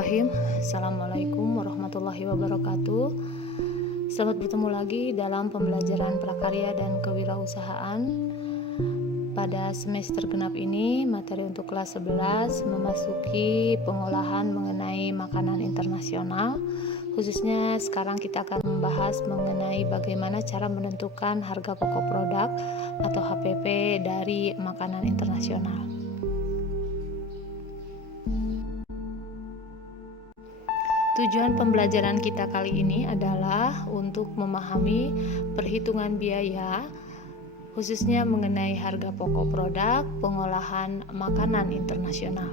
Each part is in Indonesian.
Bismillahirrahmanirrahim. Assalamualaikum warahmatullahi wabarakatuh. Selamat bertemu lagi dalam pembelajaran prakarya dan kewirausahaan. Pada semester genap ini, materi untuk kelas 11 memasuki pengolahan mengenai makanan internasional. Khususnya sekarang kita akan membahas mengenai bagaimana cara menentukan harga pokok produk atau HPP dari makanan internasional. Tujuan pembelajaran kita kali ini adalah untuk memahami perhitungan biaya, khususnya mengenai harga pokok produk pengolahan makanan internasional.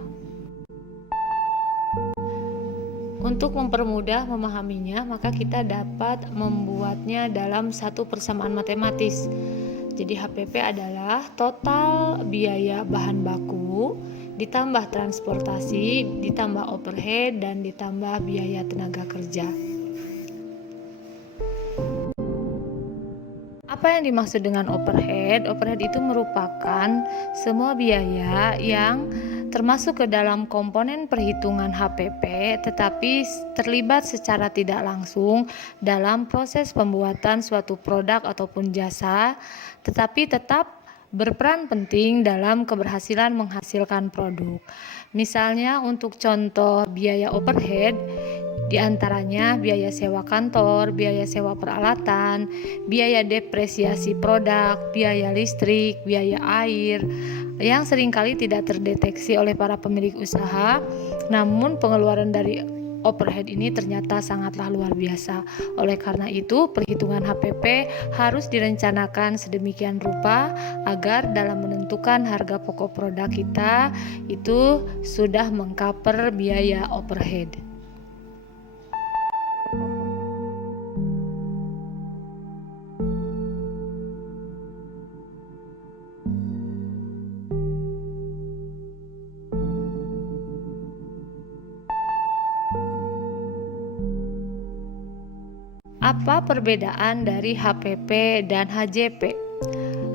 Untuk mempermudah memahaminya, maka kita dapat membuatnya dalam satu persamaan matematis. Jadi HPP adalah total biaya bahan baku ditambah transportasi, ditambah overhead, dan ditambah biaya tenaga kerja. Apa yang dimaksud dengan overhead? Overhead itu merupakan semua biaya yang termasuk ke dalam komponen perhitungan HPP tetapi terlibat secara tidak langsung dalam proses pembuatan suatu produk ataupun jasa, tetapi tetap berperan penting dalam keberhasilan menghasilkan produk. Misalnya untuk contoh biaya overhead, diantaranya biaya sewa kantor, biaya sewa peralatan, biaya depresiasi produk, biaya listrik, biaya air, yang seringkali tidak terdeteksi oleh para pemilik usaha, namun pengeluaran dari overhead ini ternyata sangatlah luar biasa. Oleh karena itu, perhitungan HPP harus direncanakan sedemikian rupa agar dalam menentukan harga pokok produk kita itu sudah mengcover biaya overhead. Apa perbedaan dari HPP dan HJP?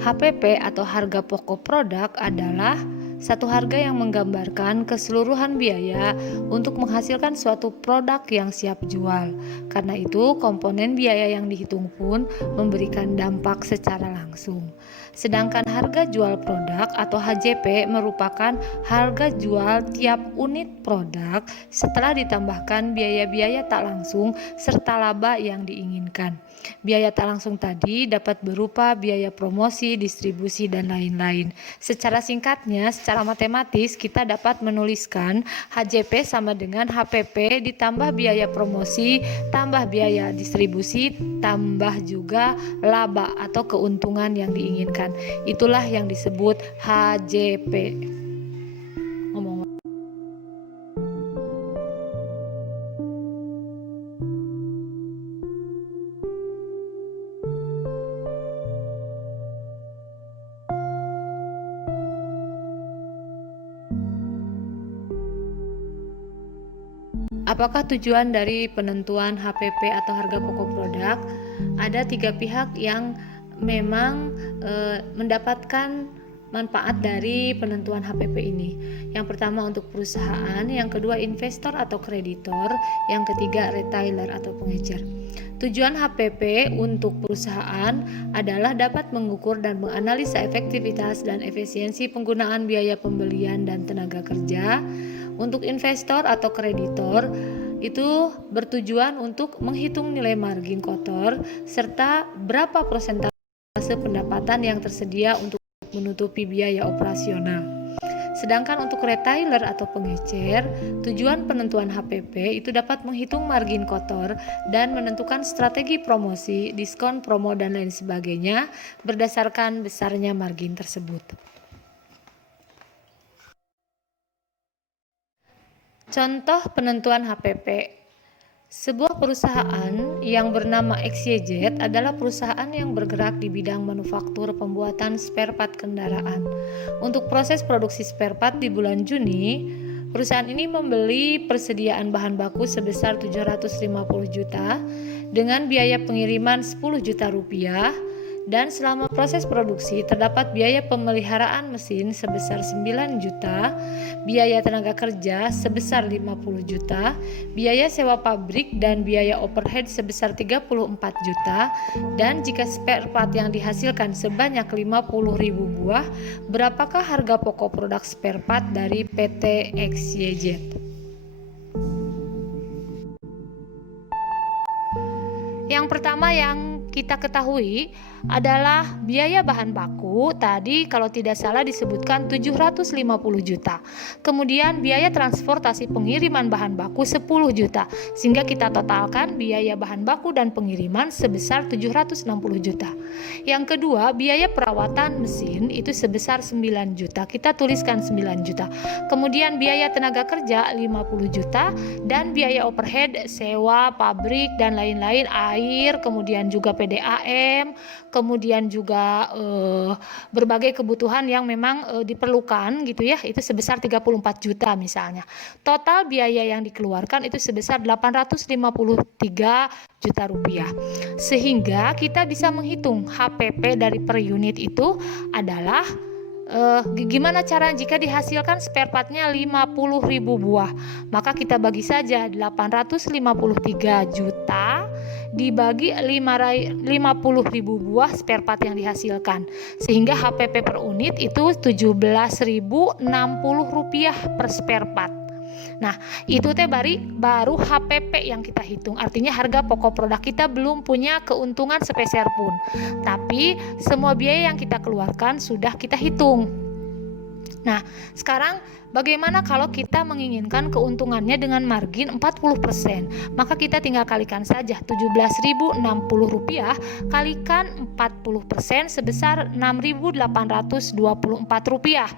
HPP atau harga pokok produk adalah satu harga yang menggambarkan keseluruhan biaya untuk menghasilkan suatu produk yang siap jual. Karena itu, komponen biaya yang dihitung pun memberikan dampak secara langsung. Sedangkan harga jual produk atau HJP merupakan harga jual tiap unit produk setelah ditambahkan biaya-biaya tak langsung serta laba yang diinginkan. Biaya tak langsung tadi dapat berupa biaya promosi, distribusi, dan lain-lain. Secara singkatnya, secara matematis kita dapat menuliskan HJP sama dengan HPP ditambah biaya promosi, tambah biaya distribusi, tambah juga laba atau keuntungan yang diinginkan. Itulah yang disebut HJP. Apakah tujuan dari penentuan HPP atau harga pokok produk? Ada 3 pihak yang memang mendapatkan manfaat dari penentuan HPP ini. Yang pertama untuk perusahaan, yang kedua investor atau kreditor, yang ketiga retailer atau pengecer. Tujuan HPP untuk perusahaan adalah dapat mengukur dan menganalisa efektivitas dan efisiensi penggunaan biaya pembelian dan tenaga kerja. Untuk investor atau kreditor itu bertujuan untuk menghitung nilai margin kotor serta berapa persentase pendapatan yang tersedia untuk menutupi biaya operasional. Sedangkan untuk retailer atau pengecer, tujuan penentuan HPP itu dapat menghitung margin kotor dan menentukan strategi promosi, diskon, promo, dan lain sebagainya berdasarkan besarnya margin tersebut. Contoh penentuan HPP. Sebuah perusahaan yang bernama XYZ adalah perusahaan yang bergerak di bidang manufaktur pembuatan spare part kendaraan. Untuk proses produksi spare part di bulan Juni, perusahaan ini membeli persediaan bahan baku sebesar 750 juta dengan biaya pengiriman 10 juta rupiah Dan selama proses produksi terdapat biaya pemeliharaan mesin sebesar 9 juta, biaya tenaga kerja sebesar 50 juta, biaya sewa pabrik dan biaya overhead sebesar 34 juta, dan jika spare part yang dihasilkan sebanyak 50.000 buah, berapakah harga pokok produk spare part dari PT XYZ? Yang pertama yang kita ketahui adalah biaya bahan baku. Tadi kalau tidak salah disebutkan 750 juta. Kemudian biaya transportasi pengiriman bahan baku 10 juta. Sehingga kita totalkan biaya bahan baku dan pengiriman sebesar 760 juta. Yang kedua, biaya perawatan mesin itu sebesar 9 juta. Kita tuliskan 9 juta. Kemudian biaya tenaga kerja 50 juta dan biaya overhead, sewa pabrik dan lain-lain, air, kemudian juga PDAM, kemudian juga berbagai kebutuhan yang memang diperlukan gitu ya, itu sebesar 34 juta misalnya. Total biaya yang dikeluarkan itu sebesar 853 juta rupiah. Sehingga kita bisa menghitung HPP dari per unit itu adalah gimana cara jika dihasilkan spare partnya 50.000 buah, maka kita bagi saja 853 juta dibagi 50.000 buah spare part yang dihasilkan, sehingga HPP per unit itu 17.060 rupiah per spare part. Nah, itu teh baru HPP yang kita hitung. Artinya harga pokok produk kita belum punya keuntungan sepeser pun. Tapi semua biaya yang kita keluarkan sudah kita hitung. Nah, sekarang bagaimana kalau kita menginginkan keuntungannya dengan margin 40%? Maka kita tinggal kalikan saja 17.060 rupiah kalikan 40% sebesar 6.824 rupiah.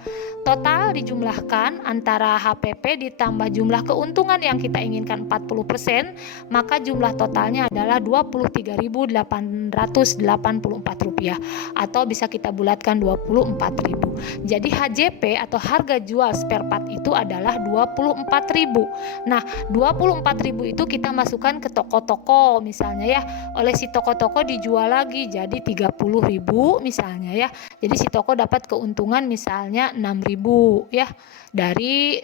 Total dijumlahkan antara HPP ditambah jumlah keuntungan yang kita inginkan 40%, maka jumlah totalnya adalah 23.884 rupiah, atau bisa kita bulatkan 24.000. Jadi HJP atau harga jual spare part itu adalah 24.000. Nah, 24.000 itu kita masukkan ke toko-toko misalnya ya. Oleh si toko-toko dijual lagi jadi 30.000 misalnya ya. Jadi si toko dapat keuntungan misalnya 6.000 ya. Dari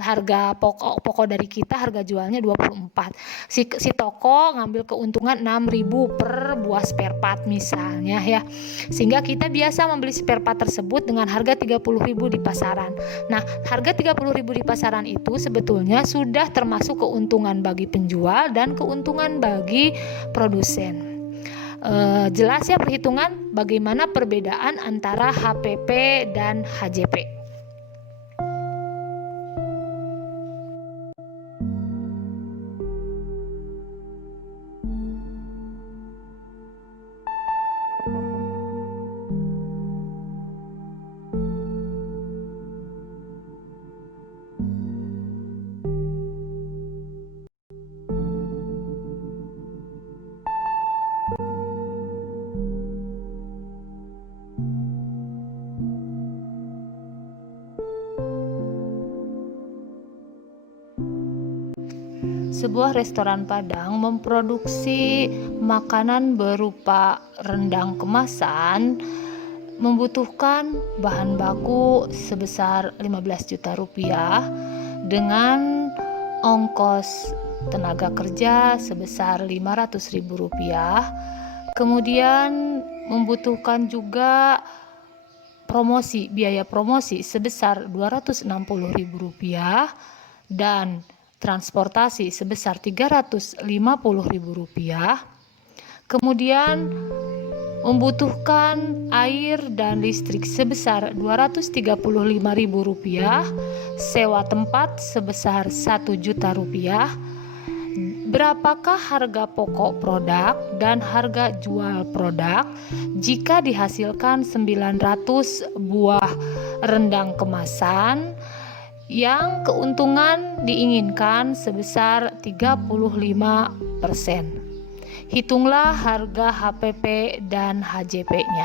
harga pokok dari kita harga jualnya 24. Si toko ngambil keuntungan 6.000 per buah spare part misalnya ya. Sehingga kita biasa membeli spare part tersebut dengan harga 30.000 di pasaran. Nah, harga 30.000 di pasaran itu sebetulnya sudah termasuk keuntungan bagi penjual dan keuntungan bagi produsen. Jelas ya perhitungan bagaimana perbedaan antara HPP dan HJP. Sebuah restoran Padang memproduksi makanan berupa rendang kemasan membutuhkan bahan baku sebesar 15 juta rupiah dengan ongkos tenaga kerja sebesar 500.000 rupiah. Kemudian membutuhkan juga biaya promosi sebesar 260.000 rupiah dan transportasi sebesar 350.000 rupiah. Kemudian membutuhkan air dan listrik sebesar 235.000 rupiah, sewa tempat sebesar 1 juta rupiah. Berapakah harga pokok produk dan harga jual produk jika dihasilkan 900 buah rendang kemasan yang keuntungan diinginkan sebesar 35%. Hitunglah harga HPP dan HJP-nya.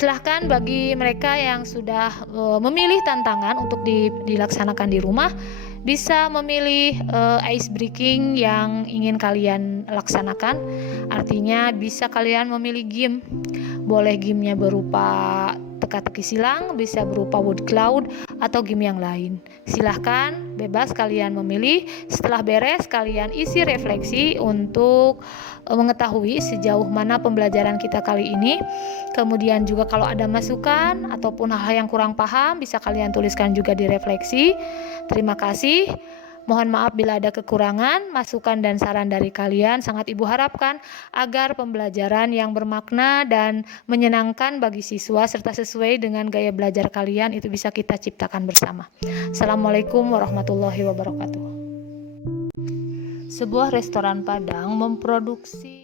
Silahkan bagi mereka yang sudah memilih tantangan untuk dilaksanakan di rumah, bisa memilih ice breaking yang ingin kalian laksanakan. Artinya bisa kalian memilih game. Boleh gamenya berupa teka-teki silang, bisa berupa wood cloud, atau game yang lain. Silahkan, bebas kalian memilih. Setelah beres, kalian isi refleksi untuk mengetahui sejauh mana pembelajaran kita kali ini. Kemudian juga kalau ada masukan ataupun hal-hal yang kurang paham, bisa kalian tuliskan juga di refleksi. Terima kasih. Mohon maaf bila ada kekurangan, masukan dan saran dari kalian sangat Ibu harapkan agar pembelajaran yang bermakna dan menyenangkan bagi siswa serta sesuai dengan gaya belajar kalian itu bisa kita ciptakan bersama. Assalamualaikum warahmatullahi wabarakatuh. Sebuah restoran Padang memproduksi